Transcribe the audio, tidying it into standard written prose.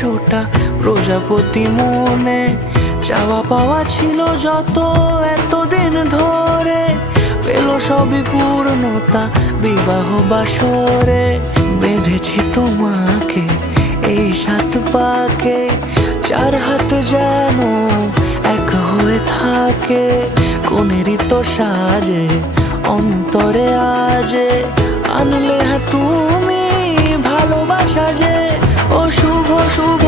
100টা প্রজাপতি মনে। চাওয়া পাওয়া ছিল যত এতদিন ধরে, পেল সবই পূর্ণতা বিবাহ বাসরে। বেঁধেছি তোমাকে এই 7 পাকে, 4 হাত যেন এক হয়ে থাকে। কোনেরই তো সাজে অন্তরে আজে, আনলে তুমি ভালোবাসা যে। ও শুভ শুভ